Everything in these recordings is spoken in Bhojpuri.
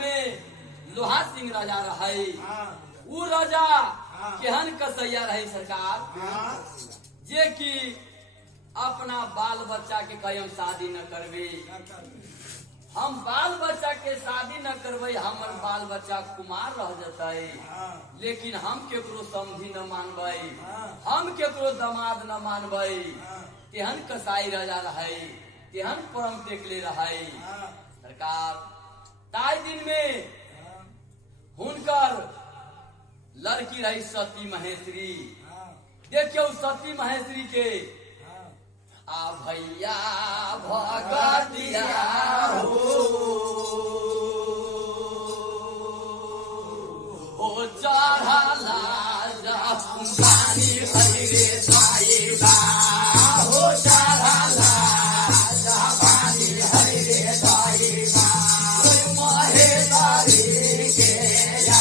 में लोहा सिंह राजा रहे। वो राजा केहन कसैया रहे सरकार, जे कि अपना बाल बच्चा के कहीं शादी न करवे। हम बाल बच्चा के शादी न करवे, हमर बाल बच्चा कुमार रह जतई, लेकिन हम केकरो समझी न मानबे, हम केकरो दामाद न मानबे। तेहन कसाई राजा रहे, तेहन परम टेकले रहे सरकार। ताई दिन में हुनकर लड़की रही सती महेश्वरी। देखियो सती महेश्वरी के आ भैया भगतिया हो चढ़ला जानी हरि रे साईबा, हो चढ़ला जानी हरि रे साईबा। महेश्वरी के या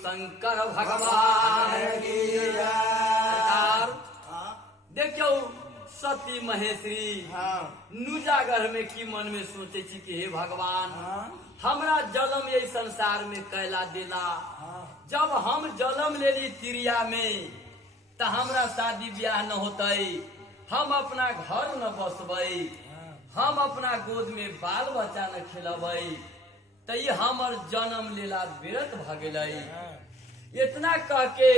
शंकर भगवान की सरकार। देखियो सती महेश्वरी नुजागर में की मन में सोचे छी कि हे भगवान, हमरा जन्म ये संसार में कैला दिला। जब हम जन्म लेली तिरिया में त हमरा शादी ब्याह न होतई, हम अपना घर न बसबई, हम अपना गोद में बाल बच्चा न खिलबई, त ये हमर जन्म लेला व्यर्थ भ गेलै। इतना कह के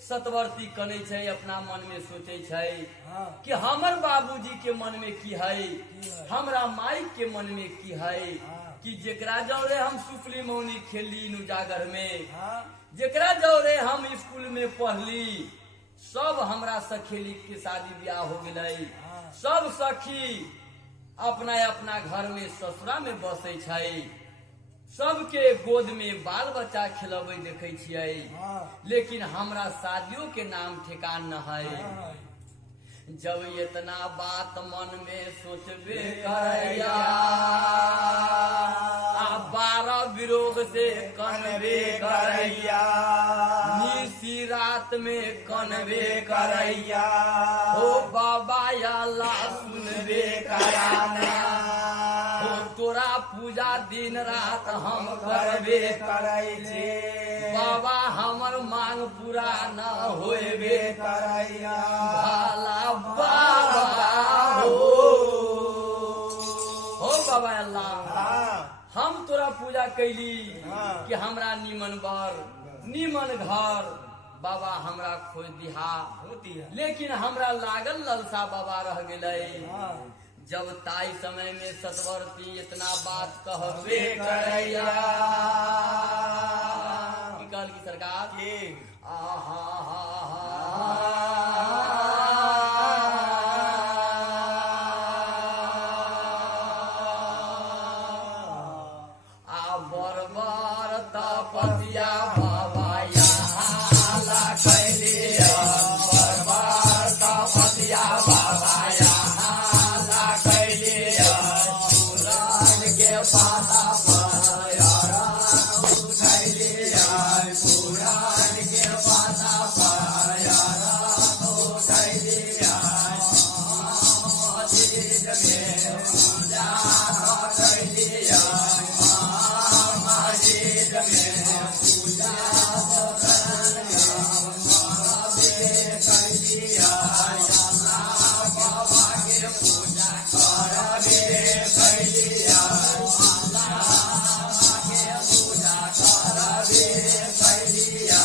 सतवर्ती कने छै, अपना मन में सोचे छै कि हमर बाबूजी के मन में की है, हमरा माई के मन में की है, कि जेकरा जौरे हम सुपली मौनी खेली नुजागर में, जेकरा जौरे हम स्कूल में पढ़ली, सब हमरा सखेली के शादी ब्याह हो गई। सब सखी अपना अपना घर में ससुरा में बसे छै, सबके गोद में बाल बच्चा खिलबे देखे छियै, लेकिन हमरा शादियों के नाम ठिकान न है। जब इतना बात मन में सोचबे करैया, 12 विरोध से कनबे करैया, निसी रात में कनबे करैया, हो बाबा अल्लाह सुनबे कराना, हो तोरा पूजा दिन रात हम करबे करै छे, बाबा हमर मांग पूरा न होबे करैया, भाला बाबा हो बाबा अल्लाह, हम तोरा पूजा कैली कि हमरा निमन बर, निमन घर, बाबा हमरा खोज दिहा, लेकिन हमरा लागल ललसा बाबा रह गए। जब ताई समय में सतवर्ती इतना बात कहबे करैया की कहल की सरकार बरबर तपस्या बाबा यहाँ ला कैले, बरबर तपस्या बाबा यहाँ ला कैले, पुराण के पाता पर उठैले, पुराण के पाता पर उठैले, मस्जिद में पूजा कैले, मस्जिद में पूजा बाबा के पूजा करबे कैलिया, के पूजा करबे कैलिया,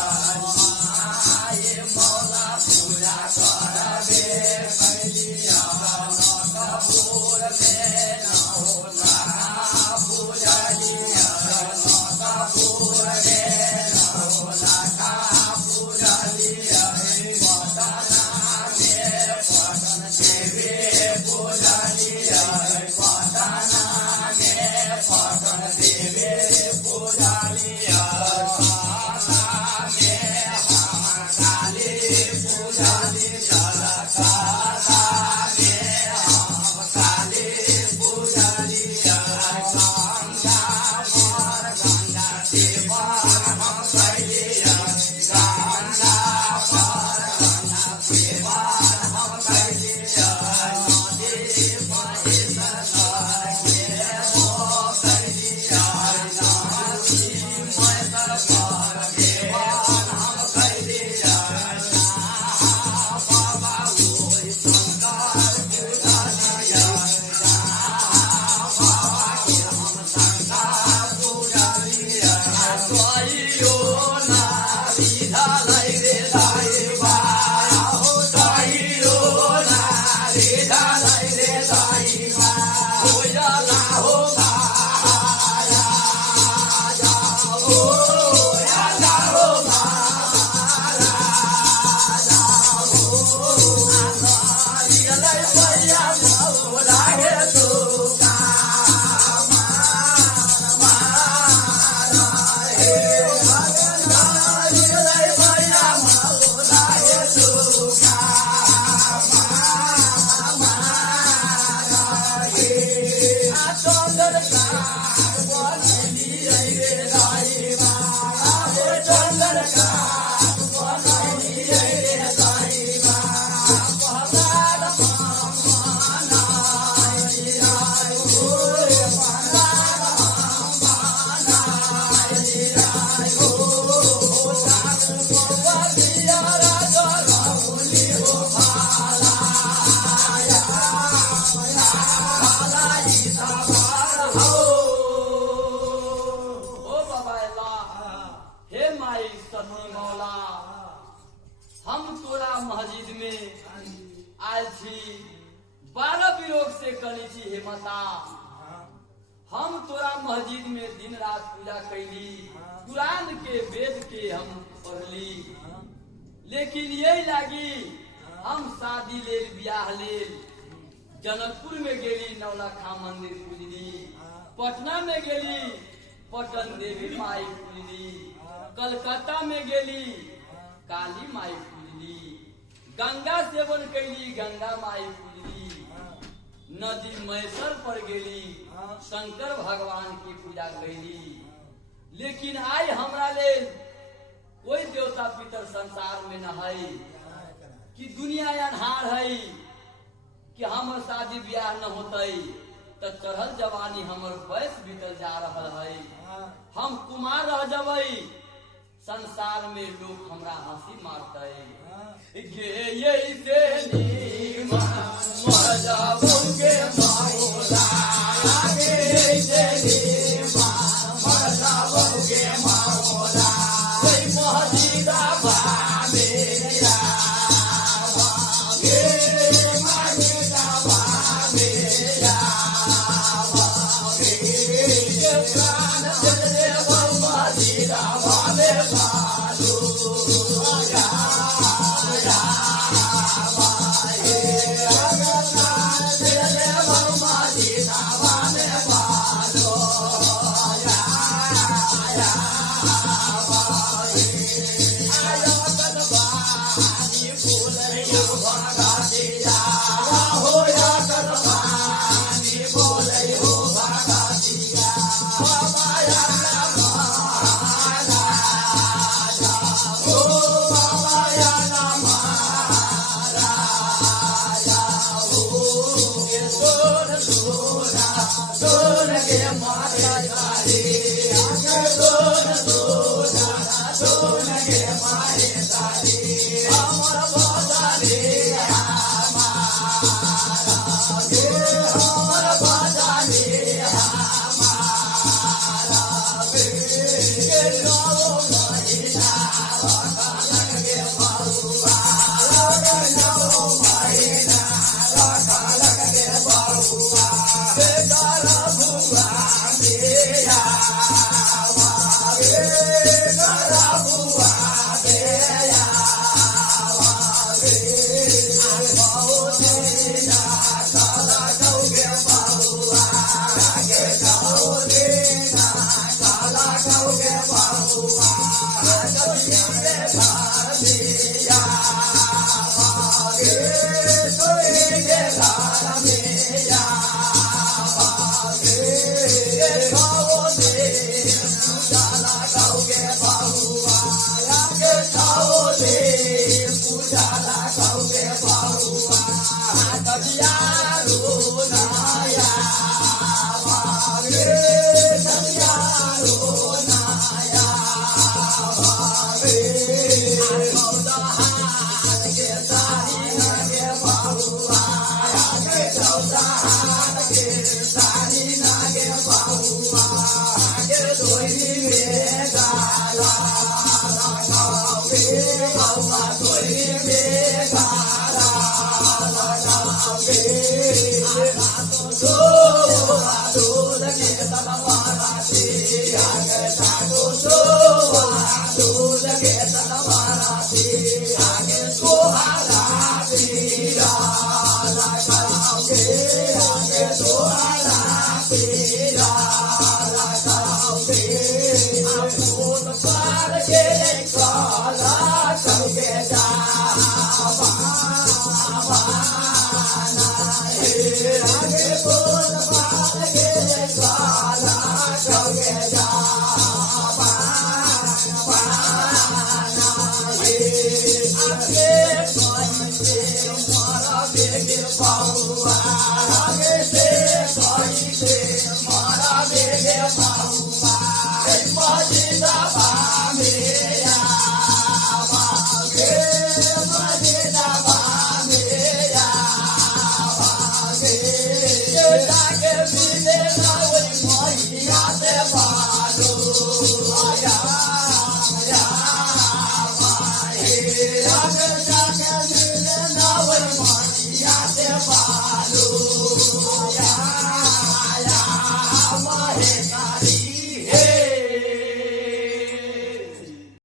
ये मौला पूजा करबे कैलिया, कपूर में नौला पूजलिया, कपूर में नौला पूजलिया, पटना में पटन देवी पूजलिया, पटना में पटन देवी पूजलिया, काला में हम काली पूजलिया, काला में हम काली पूजलिया, गंगा पर गंगा सेवन हम कैलिया, गंगा पर गंगा सेवन हम कैलिया, नदी महेश्वर के हो कैलिया, नदी महेश्वर पर सेवन हम कैलिया, बाबा होई शंकर पूजलिया, बाबा के हम शंकर पूजलिया, सोइयो ना विधालय रे दाईबा, हो सोइयो ना विधालय रे दाईबा, होयला हो माया जाओ, याला हो माया जाओ, आनाइले भैया मौला के तुका हम तोरा मस्जिद में आयल छी, 12 विरोग से कली छी हे माता, हम तोरा मस्जिद में दिन रात पूजा कैली, कुरान के वेद के हम पढ़ली, लेकिन यही लागी हम शादी लेल ब्याह लेल जनकपुर में गेली, नौलखा मंदिर पूजली, पटना में गेली पटन देवी माई पूजली, कलकत्ता में गेली काली माई पूजली, गंगा सेवन कैली गंगा माई पूजली, नदी महेश्वर पर गेली शंकर भगवान की पूजा कैली, लेकिन आई हमरा लेल कोई देवता पितर संसार में न है, कि दुनिया अन्हार है, कि हमर शादी ब्याह न होते, तो चढ़ल जवानी हमर वयस बीतल जा रहा है, हम कुमार रह जबै, संसार में लोग हमरा हंसी मारते, ये